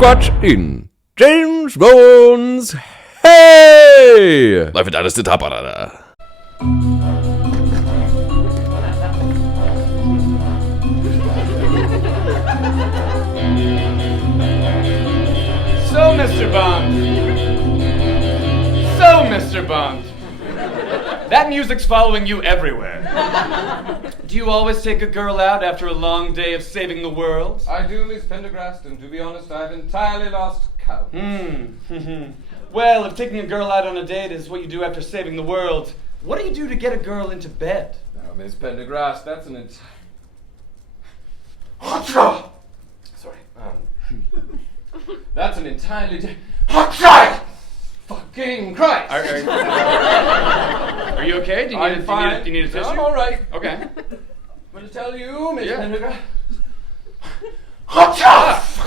Sasquatch in James Bond's Hey! Live at Dynasty Typewriter. So, Mr. Bond. So, Mr. Bond. That music's following you everywhere. Do you always take a girl out after a long day of saving the world? I do, Miss Pendergrast, and to be honest, I've entirely lost count. Well, if taking a girl out on a date is what you do after saving the world, what do you do to get a girl into bed? Now, Miss Pendergrast, that's an that's an entirely fucking Christ! Are you okay? Do you need fine. Do you need a tissue? I'm all right. Okay. I'm going to tell you, Miss Pendergrast.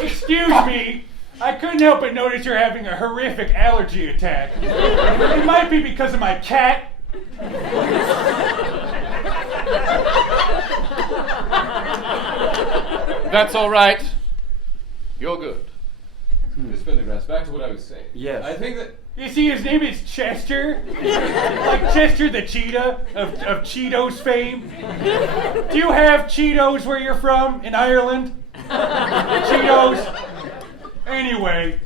Excuse me. I couldn't help but notice you're having a horrific allergy attack. It might be because of my cat. That's all right. You're good. Miss Pendergrast, back to what I was saying. Yes. I think that... You see, his name is Chester. Like Chester the cheetah of Cheetos fame. Do you have Cheetos where you're from? In Ireland? Cheetos? Anyway,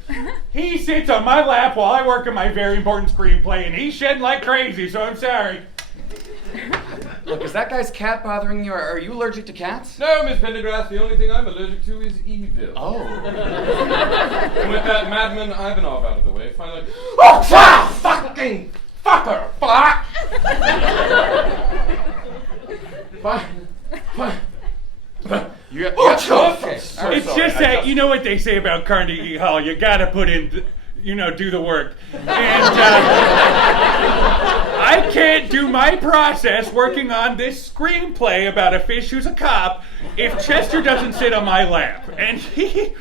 he sits on my lap while I work on my very important screenplay, and he's shedding like crazy, so I'm sorry. Look, is that guy's cat bothering you, or are you allergic to cats? No, Miss Pendergrast, the only thing I'm allergic to is evil. Oh. And with that madman Ivanov out of the way, finally... fucking fucker! Okay. It's just that, you know what they say about Carnegie Hall, you gotta put in, do the work. And I can't do my process working on this screenplay about a fish who's a cop if Chester doesn't sit on my lap. And he's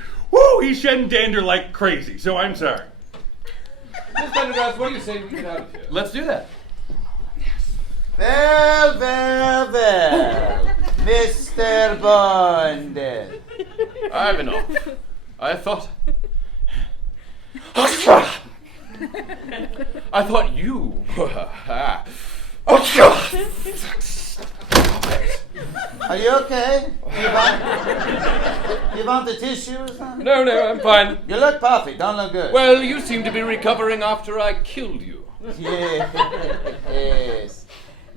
shedding dander like crazy, so I'm sorry. Miss Pendergrast, what do you say we get out of here? Let's do that. Well, Mr. Bond. Ivanov, I thought you Are you okay? You want the tissue or something? No, I'm fine. You look puffy, don't look good. Well, you seem to be recovering after I killed you. Yes,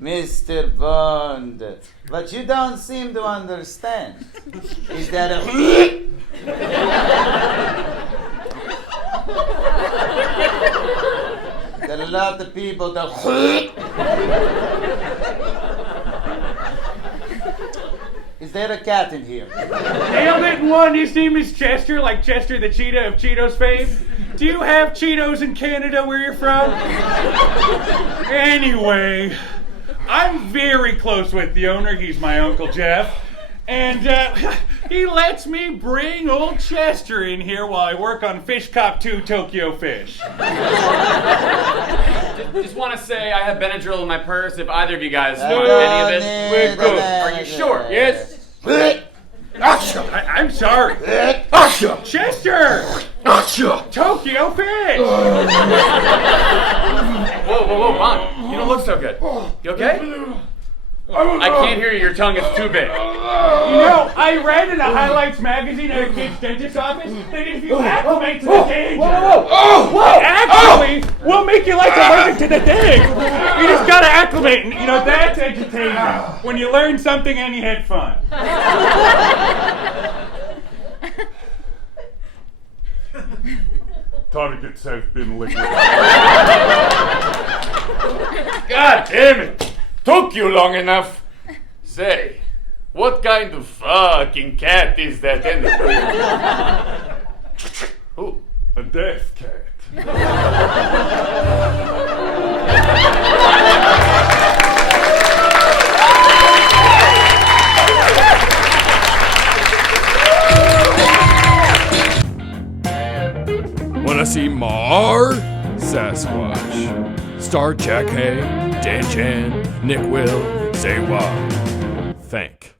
Mr. Bond. What you don't seem to understand is that there are a lot of people that Is there a cat in here? Nailed it in one. His name is Chester, like Chester the cheetah of Cheetos fame. Do you have Cheetos in Canada where you're from? Anyway, I'm very close with the owner. He's my Uncle Jeff. And he lets me bring old Chester in here while I work on Fish Cop 2 Tokyo Fish. Just want to say I have Benadryl in my purse if either of you guys I want don't any of it. need We're good. Benadryl. Are you sure? Yes? I'm sorry. Chester! Tokyo Fish! Whoa, Ron. You don't look so good. You okay? I can't hear you. Your tongue is too big. I read in a Highlights magazine at a kid's dentist office that if you acclimate to the danger, actually will make you like allergic to the thing. You just gotta acclimate, and that's entertainment. When you learn something and you had fun. Target has been liquidated. God damn it. Took you long enough. Say, what kind of fucking cat is that anyway? Who? A death cat. Wanna see more Sasquatch? Star Jack Hay, Dan Chan, Nick Will, say what? Thank.